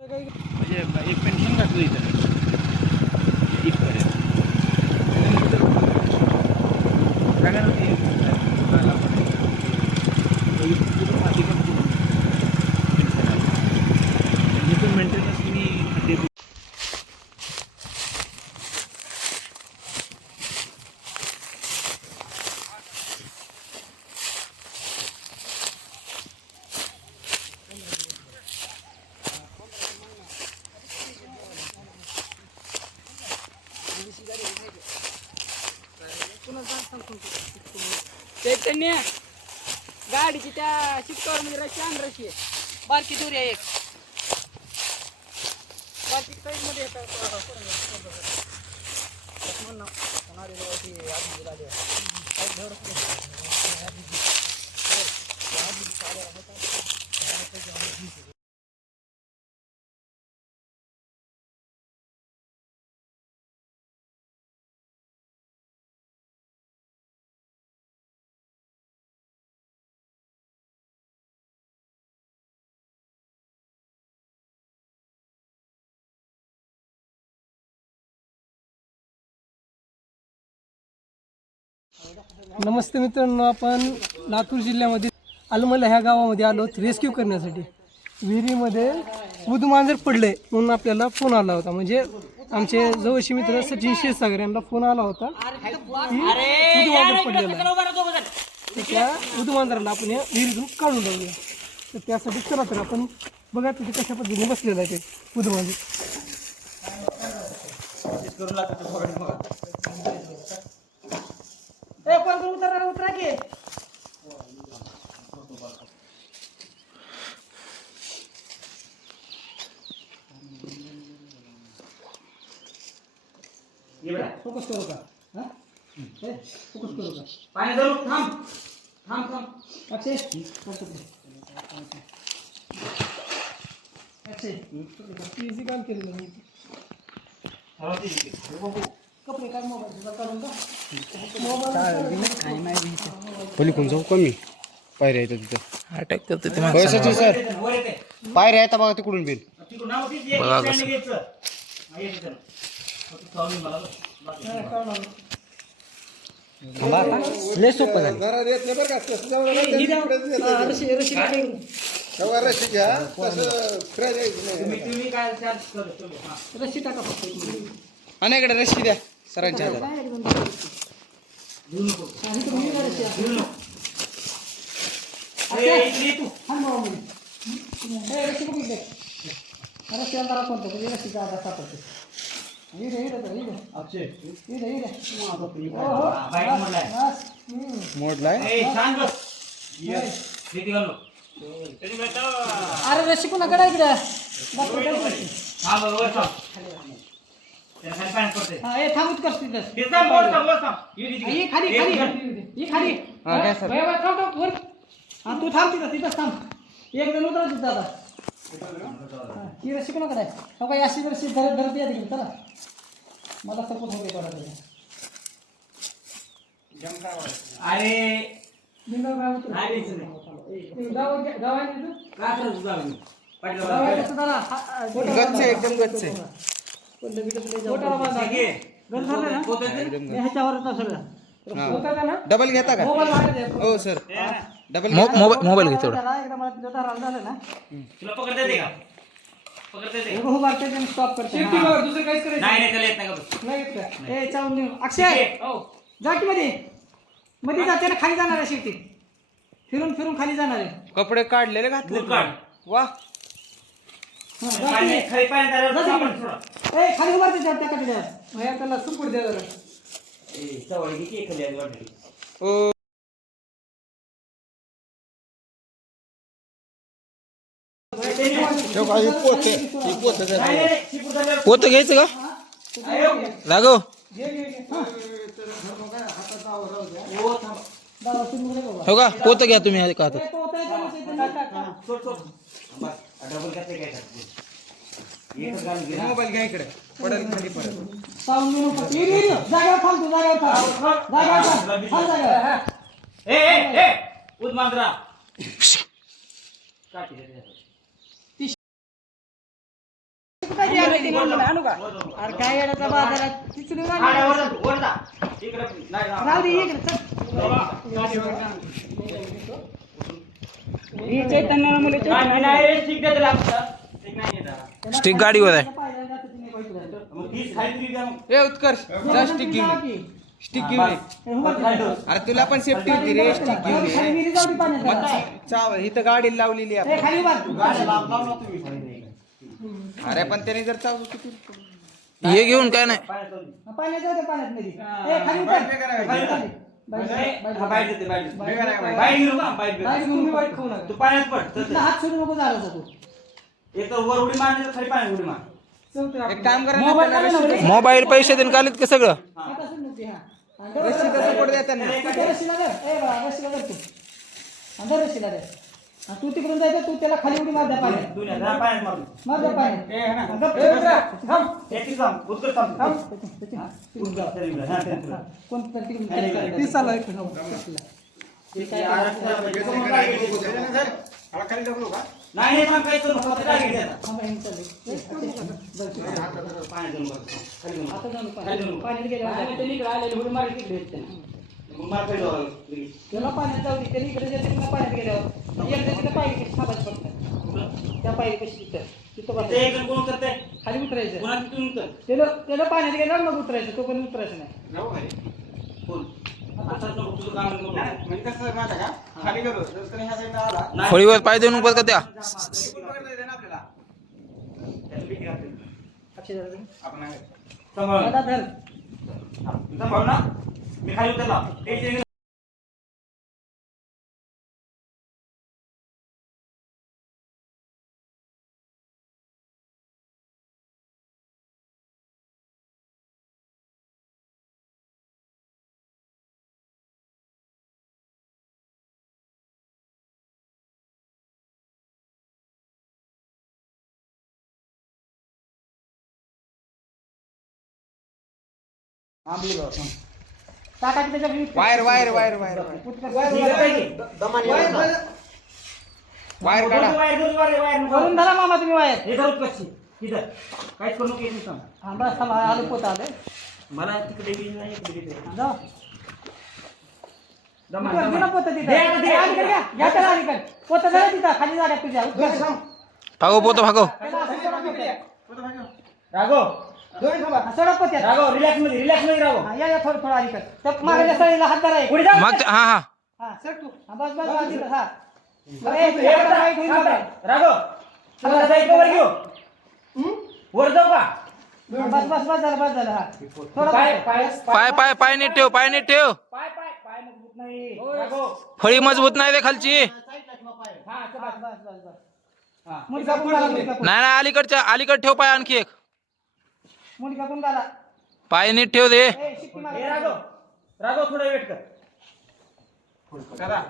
म्हणजे एक पेन्शन घातलं इथं इथपर्यंत त्यानंतर सगळ्यांना ते करायला आधी पण पेन्शन आहे पण मेंटेनन्स तुम्ही खड्डे चैतन्य गाडीची त्या शिटकावर म्हणजे रशी आण रशी आहे बारकी दोरी आहे एक बारकी साईड मध्ये नमस्ते मित्रांनो, आपण लातूर जिल्ह्यामध्ये अलमला ह्या गावामध्ये आलो रेस्क्यू करण्यासाठी. विहिरीमध्ये उदमांजर पडले म्हणून आपल्याला फोन आला होता. म्हणजे आमचे जवळचे मित्र सचिन क्षीरसागर यांना फोन आला होता की उदमांजर पडलेलं आहे, तर त्या उदमांजराला आपण या विहिरीतून काढून लावूया. तर त्यासाठी चला तर आपण बघा तिथे कशा पद्धतीने बसलेलं आहे ते उदमांजर. उतरा की फोकस करू का? फोकस करू का? पाणी धरू थांब थांब थांब अक्षय इझी काम केलेलं मी. कपडे काय मोबाईल काढून का? पलीकडून जाऊ कमी पायऱ्या येतात तिथं अटॅक करते ते पैशाचे सर पायऱ्या येतात बघा तिकडून बिल बघा कसं. लय सोपं झालं रस्सी टाका फक्त. आणि इकडे रशी द्या सरांच्या हातात. मोडलाय अरे रस्सी पुन्हा कडा इकडे. थांबूच करते खाली खाली हा काय सर तू थांब तिथं तिथंच थांब. एक जण उतरा तिथं दादा. ही रस्सी कोणा कराय हो काही अशी रस्सी धरत या तिकडे. चला मला सपोर्ट होते पडा अरे गच्च एकदम गच्च डबल घेता का? हो सर डबल मोबाईल घे तेवढा. तुला पकडता येते का? पकडता येते का? स्टॉप करते दुसरं काहीच करायचं नाही नाही त्याला येत नाही का बस. नाही येत का? ए चावून देऊ. अक्षय जा की मध्ये मध्ये जाते ना, खाली जाणार आहे शेवटी. फिरून फिरून खाली जाणार आहे. कपडे काढलेले घातले दूर काढ. वा खाली पाण्यात आल्यावर साबण सोडा. ए खाली उभारते त्या कटड्यावर त्याला सुपूड द्या जरा. सवय किती खाली आहे वाटली. ओ पोत घ्यायचं का लागो. हो का पोत घ्या तुम्ही का आता. मोबाईल घ्या इकडे पडेल खाली पडेल. जागेवर थांब तू, जागेवर थांब. जागेवर थांब जागेवर. उदमांजरा कधी आले ते म्हणून आणू का अरे काय येण्याचा बाजारात तिचून राहू दे इकडे ही चैतन्य मुले स्टिक गाडीवर आहे. ए उत्कर्ष जा स्टिक घेऊन ये. स्टिक घेऊन ये. अरे तुला पण सेफ्टी होती रे स्टिक घेऊन ये. चाव इथं गाडी लावलेली आहे आपण. अरे पण त्याने जर चाव किती हे घेऊन काय नाही. पाण्यात जाऊ दे पाण्यात मध्ये ए खाली उतर तू पाण्यात पड हात सोडू नको झाला तू एक तर वर उडी मारली तर खाली पाण्यात उडी मार. एक काम करा ना, मोबाईल त्याला काढा ना रे. मोबाईल पैसे देऊन कालीत का सगळं. हात असून नको हा. रस्सीचा सपोर्ट द्या त्यांना. तू रस्सीला धर. ए बाबा रस्सीला धर तू अंदर रस्सीला धर हा, तू तिकडून जायचं तू त्याला खाली उडी मार द्या पाण्यात दुनिया जा पाण्यात मारून. मार द्या पाण्यात ए, हा ना. थांब एकटीच थांब, उत्तर थांब. थांब उत्तर तरी बरं. हा, तरी बरं. कोण तिकडून खाली तीस चालू आहे इकडं. नाही नाही, थांब, काहीच करू नको. फक्त टार्गेट द्या. थांब, हे चाललंय. पाण्यात जाऊन बघ. खाली जाऊन बघ. आता जाऊन पाण्यात गेल्यावर ते इकडे आलेले उडी मारली तिकडे येते मार खाली जाऊ लागलं. त्याला पाण्यात जाऊ दे त्याला इकडे जाते पुन्हा पाण्यात गेल्यावर एकदा तिथं पायरी कशी थांबायचं फक्त त्या पायरी कशी तिथं ते बसायचं. एक जण कोण करते खाली उतरायचं कोणा तिथून उतर. त्याला पाण्यात गेल्यावर मग उतरायचं तो पण उतरायचं नाही जाऊ का रे? कोण? आताच नको, तुझं काम नको. म्हणजे कसं माहिती आहे का खाली करू जर त्याने ह्या साईडला आला नाही. फळीवर पाय देऊन उभं का त्या. तिकडून पकडता येते ना आपल्याला. त्याला भीती वाटते. अक्षय आपण आहे. सांभाळून. दादा धर सांभाळून ना. मी खाली उतरला. एक टाका की त्याच्या wire wire wire wire wire काढा. वरून धरा मामा तुम्ही वायर काहीच करू नको, येत नाही. हा बस थांबा आलो पोत आलं मला तिकडे बी नाही, इकडे बी नाही. जाऊ दमा, तिथं दमा. गेला पोत तिथं दे आता, दे. अलीकडे घ्या घ्या त्याला अलीकडे पोत धरा तिथं खाली जागा तुझ्या भागव पोतं भागव. त्याला असं सोडा पोत्यात. राघव हा, सोडा पोत्यात राघव रिलॅक्स मध्ये राघव. हा, या थोडं थोडं अलीकडे त्या मागच्या सळीला हात धरा एक. पुढे जा. मागच्या हा हा हा सर तू हा बस बस बस तिथं हा बरं, एक हात धरा, एक होईल बघा. राघव तुला जायचं वर घेऊ. वर जाऊ का? हा, बस बस बस झालं हा थोडं पाय पोत्यात. पाय पाय पाय पाय नीट ठेव, पाय नीट ठेव. पाय पाय पाय मजबूत नाही. राघव फळी मजबूत नाही रे खालची. हा चल बस बस बस बस हा. मुलगा कोण घाला मुलगा कोण नाही नाही, अलीकडे ठेव पाय आणखी एक. मुलगा कोण घाला पाय नीट ठेव दे. ए शिट्टी मारा. ए राघव राघव थोडा वेट कर. दादा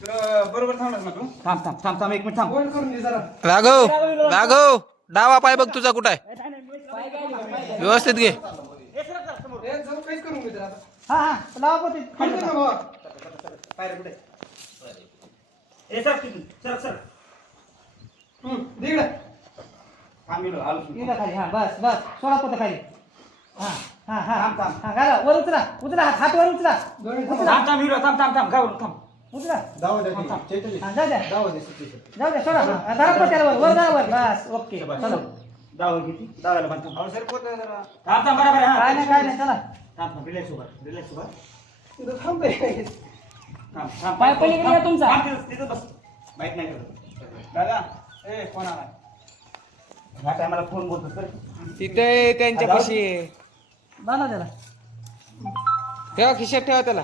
तुला बरोबर थांबलास ना तू. थांब थांब थांब थांब एक मिनिट थांब. होल्ड करून दे जरा. राघव राघव डावा पाय बघ तुझा कुठं आहे. व्यवस्थित घे. हे जाऊ काहीच करून दे जरा. हा हा लावा पोते खाली खाली करा. कर ना बाबा. पायऱ्या पुढे. ए सर तिथून सर सर. दे इकडे. थांब इकडं, आलो. इकडं खाली हा बस बस सोडा पोते खाली हा हा हा थांब, थांब. हा घाला वर उचला उचला हात वर उचला थांब थांब इकडं, थांब थांब थांब घाबरून थांब. उचला जाऊ द्या हा जाऊ द्या जाऊ दे सिच्युएशन. जाऊ द्या सोडा हा, धरा पोत्याला वर धरा वर बस ओके चला दावा किती दावायला पण थांब. अहो सर पोत जरा. थांब थांब बरोबर आहे, हा. काय नाही चला थांब थांब रिलॅक्स उभा रिलॅक्स उभा. तिथं थांब रे. थांब थांब पाय पलीकडे घ्या तुमचा. थांब, तिथं बस. बाईक नाही करत. दादा ए कोण आला ह्या टायमाला फोन बोलतो सर. तिथे त्यांच्या पाशी बांधा त्याला ठेवा खिशात ठेवा त्याला.